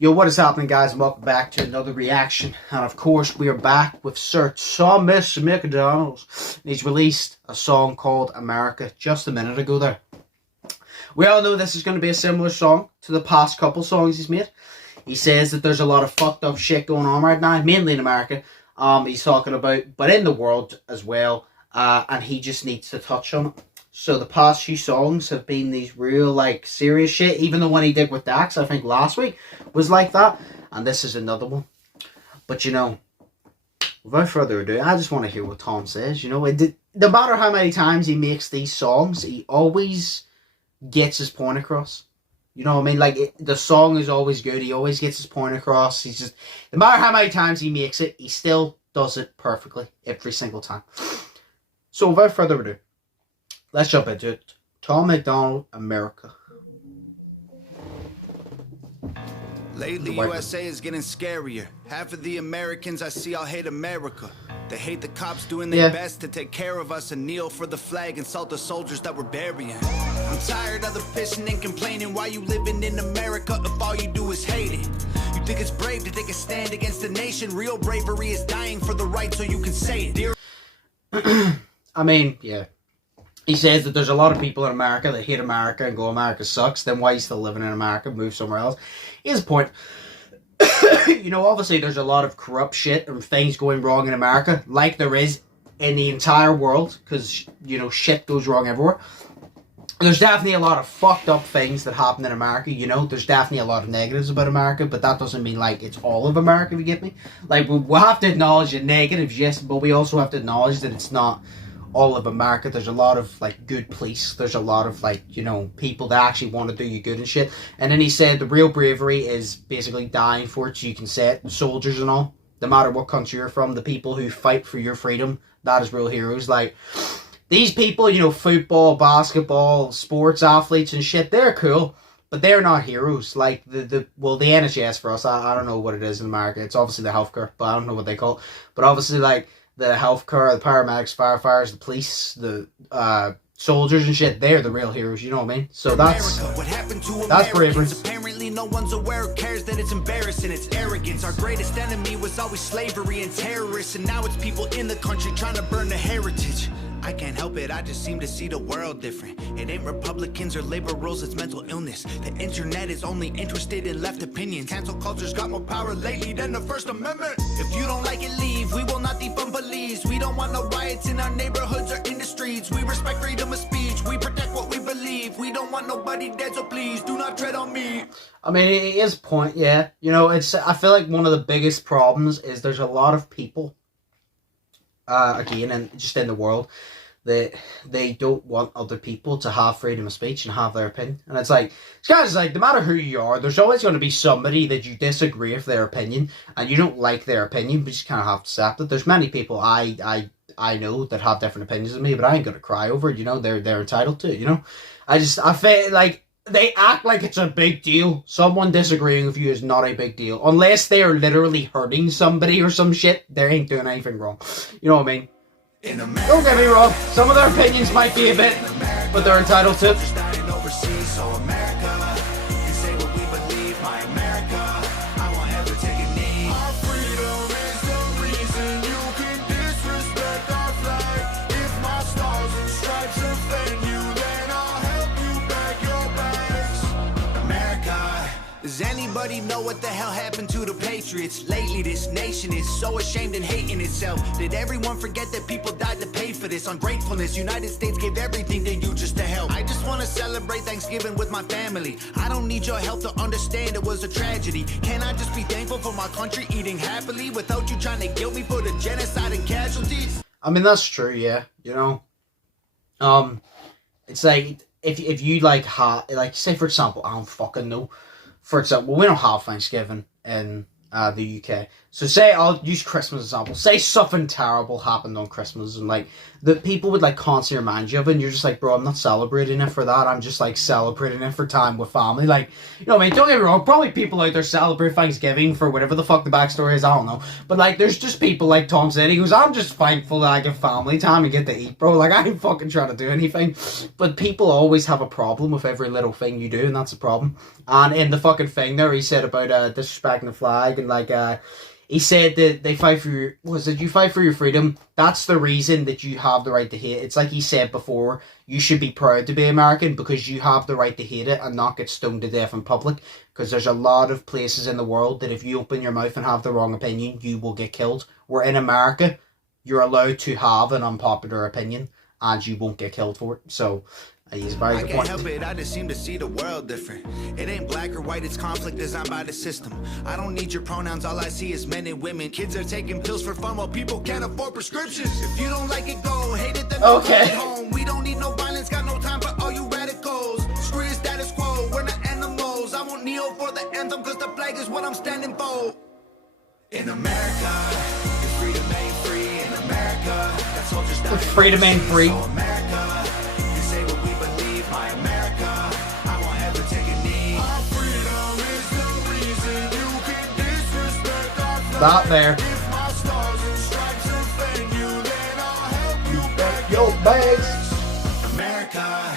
Yo, what is happening, guys? And welcome back to another reaction. And of course, we are back with Sir Thomas MacDonald. He's released a song called America just a minute ago there. We all know this is going to be a similar song to the past couple songs he's made. He says that there's a lot of fucked up shit going on right now, mainly in America. He's talking about, but in the world as well. And he just needs to touch on it. So the past few songs have been these real, like, serious shit. Even the one he did with Dax, I think last week, was like that. And this is another one. But, you know, without further ado, I just want to hear what Tom says. You know, no matter how many times he makes these songs, he always gets his point across. You know what I mean? Like, the song is always good. He always gets his point across. He's just, no matter how many times he makes it, he still does it perfectly every single time. So without further ado, let's jump into it. Tom MacDonald, America. Lately, USA is getting scarier. Half of the Americans I see all hate America. They hate the cops doing their best to take care of us and kneel for the flag and salt the soldiers that we're burying. I'm tired of the pissing and complaining. Why you living in America if all you do is hate it? You think it's brave to take a stand against the nation? Real bravery is dying for the right so you can say it. Dear I mean, yeah. He says that there's a lot of people in America that hate America and go, America sucks. Then why are you still living in America? Move somewhere else. He has a point. You know, obviously there's a lot of corrupt shit and things going wrong in America, like there is in the entire world, because, you know, shit goes wrong everywhere. There's definitely a lot of fucked up things that happen in America, you know. There's definitely a lot of negatives about America, but that doesn't mean, like, it's all of America, if you get me. Like, we have to acknowledge the negatives, yes, but we also have to acknowledge that it's not all of America. There's a lot of, like, good police. There's a lot of, like, you know, people that actually want to do you good and shit. And then he said the real bravery is basically dying for it, so you can say it. Soldiers and all, no matter what country you're from, the people who fight for your freedom, that is real heroes. Like, these people, you know, football, basketball, sports athletes and shit, they're cool, but they're not heroes. Like, the NHS for us, I don't know what it is in America. It's obviously the healthcare, but I don't know what they call it. But obviously, like, the healthcare, the paramedics, firefighters, the police, the soldiers and shit, they're the real heroes, you know what I mean? So that's bravery. Apparently no one's aware or cares that it's embarrassing, it's arrogance. Our greatest enemy was always slavery and terrorists, and now it's people in the country trying to burn the heritage. I can't help it, I just seem to see the world different. It ain't Republicans or liberals, it's mental illness. The internet is only interested in left opinions. Cancel culture's got more power lately than the First Amendment. If you don't like it, leave. We will not defund police. We don't want no riots in our neighborhoods or in the streets. We respect freedom of speech. We protect what we believe. We don't want nobody dead, so please do not tread on me. I mean, it is a point, yeah. You know, I feel like one of the biggest problems is there's a lot of people, again, and just in the world, that they don't want other people to have freedom of speech and have their opinion. And it's like, guys, like, no matter who you are, there's always going to be somebody that you disagree with their opinion, and you don't like their opinion, but you just kind of have to accept it. There's many people I know that have different opinions than me, but I ain't going to cry over it, you know. They're entitled to it, you know. I feel like they act like it's a big deal. Someone disagreeing with you is not a big deal. Unless they are literally hurting somebody or some shit, they ain't doing anything wrong. You know what I mean? Don't get me wrong, some of their opinions might be a bit, but they're entitled to. Does anybody know what the hell happened to the Patriots? Lately this nation is so ashamed and hating itself. Did everyone forget that people died to pay for this ungratefulness? United States gave everything to you just to help. I just want to celebrate Thanksgiving with my family. I don't need your help to understand it was a tragedy. Can I just be thankful for my country eating happily without you trying to guilt me for the genocide and casualties? I mean, that's true, yeah, you know. It's like, if you, like, say, for example, I don't fucking know. For example, we don't have Thanksgiving in the UK. So say, I'll use Christmas as an example. Say something terrible happened on Christmas, and like the people would like constantly remind you of it, and you're just like, bro, I'm not celebrating it for that. I'm just like celebrating it for time with family. Like, you know what I mean? Don't get me wrong, probably people out there celebrate Thanksgiving for whatever the fuck the backstory is, I don't know. But like, there's just people like Tom said, he goes, I'm just thankful that I get family time and get to eat, bro. Like, I ain't fucking trying to do anything. But people always have a problem with every little thing you do, and that's a problem. And in the fucking thing there, he said about disrespecting the flag, and like, he said that they fight for your, you fight for your freedom. That's the reason that you have the right to hate. It's like he said before, you should be proud to be American because you have the right to hate it and not get stoned to death in public. Because there's a lot of places in the world that if you open your mouth and have the wrong opinion, you will get killed. Where in America, you're allowed to have an unpopular opinion and you won't get killed for it. So, he's very good point. I can't help it, I just seem to see the world different. It ain't black or white, it's conflict designed by the system. I don't need your pronouns, all I see is men and women. Kids are taking pills for fun while people can't afford prescriptions. If you don't like it, go hate it, then okay. Go home. We don't need no violence, got no time for all you radicals. Screw your status quo, we're not animals. I won't kneel for the anthem, cause the flag is what I'm standing for. In America, it's free to remain free. In America, that's soldiers down. It's free to remain free. America, you say what we believe, my America. I won't ever take a knee. Our freedom is the reason you can disrespect our flag. Not there. If my stars and stripes offend you, then I'll help you back your bags. America.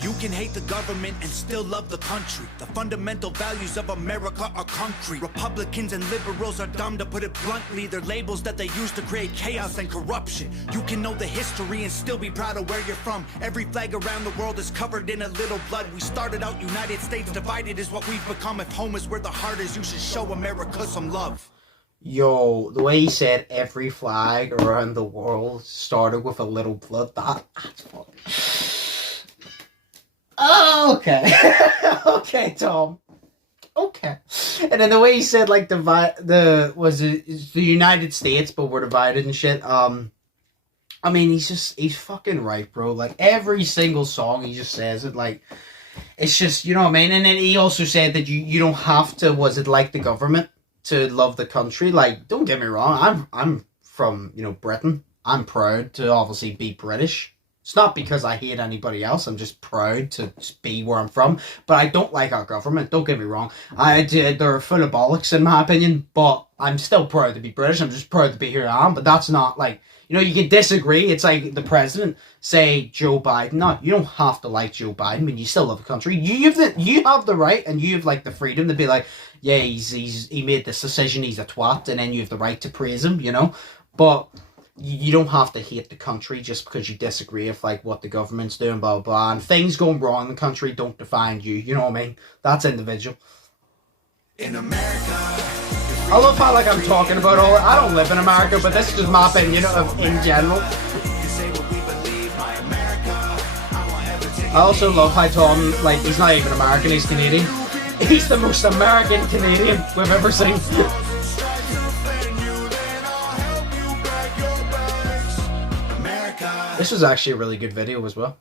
You can hate the government and still love the country. The fundamental values of America are concrete. Republicans and liberals are dumb, to put it bluntly. They're labels that they use to create chaos and corruption. You can know the history and still be proud of where you're from. Every flag around the world is covered in a little blood. We started out United States divided is what we've become. If home is where the heart is, you should show America some love. Yo, the way he said every flag around the world started with a little blood, that's fucking... Oh, okay. Okay, Tom. Okay. And then the way he said, like, the United States, but we're divided and shit, I mean, he's fucking right, bro. Like, every single song, he just says it, like, it's just, you know what I mean? And then he also said that you don't have to, like the government, to love the country. Like, don't get me wrong, I'm from, you know, Britain. I'm proud to obviously be British. It's not because I hate anybody else. I'm just proud to be where I'm from. But I don't like our government. Don't get me wrong. They're full of bollocks in my opinion. But I'm still proud to be British. I'm just proud to be here I am. But that's not like, you know, you can disagree. It's like the president, say Joe Biden. No, you don't have to like Joe Biden, but you still love the country. You have the right, and you have like the freedom to be like, yeah, he made this decision. He's a twat, and then you have the right to praise him. You know, but you don't have to hate the country just because you disagree with like what the government's doing, blah, blah, blah. And things going wrong in the country don't define you. You know what I mean? That's individual. In America, I love how like I'm talking about all. I don't live in America, but this is just my opinion in general. I also love how Tom, like, he's not even American, he's Canadian. He's the most American Canadian we've ever seen. This was actually a really good video as well.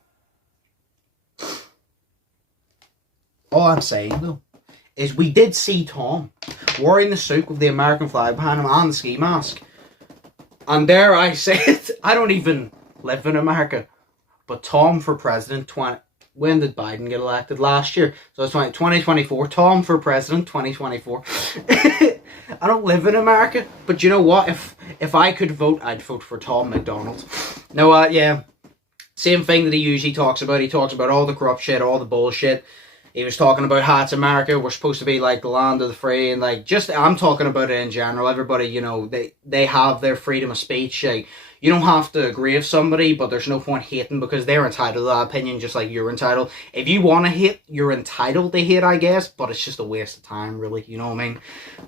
All I'm saying, though, is we did see Tom wearing the suit with the American flag behind him and the ski mask. And there I said, I don't even live in America, but Tom for president, when did Biden get elected? Last year. So it's 2024. Tom for president, 2024. I don't live in America, but you know what? If I could vote, I'd vote for Tom MacDonald. No, yeah. Same thing that he usually talks about. He talks about all the corrupt shit, all the bullshit. He was talking about how it's America, we're supposed to be like the land of the free, and like, just, I'm talking about it in general. Everybody, you know, they have their freedom of speech. Like, you don't have to agree with somebody, but there's no point hating because they're entitled to that opinion just like you're entitled. If you want to hate, you're entitled to hate, I guess, but it's just a waste of time, really, you know what I mean?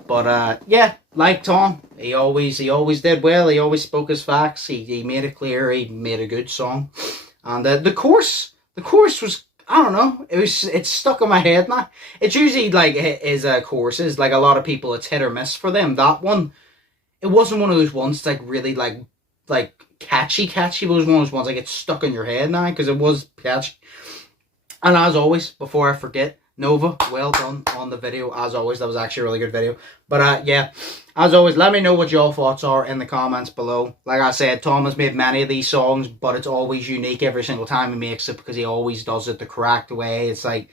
But, yeah, like Tom, he always did well. He always spoke his facts. He made it clear. He made a good song. And the chorus was, I don't know, it's stuck in my head now. It's usually like his choruses, like a lot of people, it's hit or miss for them. That one, it wasn't one of those ones like really like catchy, but it was one of those ones like it's stuck in your head now because it was catchy. And as always, before I forget, Nova, well done on the video. As always, that was actually a really good video. But yeah, as always, let me know what your thoughts are in the comments below. Like I said, Tom has made many of these songs, but it's always unique every single time he makes it because he always does it the correct way. It's like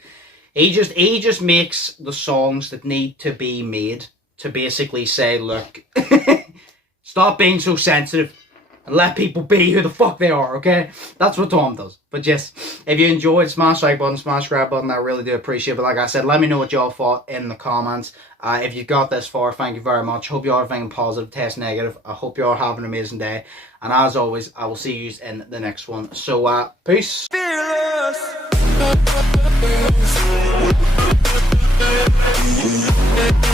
he just makes the songs that need to be made to basically say, look, stop being so sensitive and let people be who the fuck they are, okay? That's what Tom does. But yes, if you enjoyed, smash the like button, smash the subscribe button. I really do appreciate it. But like I said, let me know what y'all thought in the comments. If you got this far, thank you very much. Hope you are thinking positive, test negative. I hope you all have an amazing day. And as always, I will see you in the next one. So, peace. Fearless.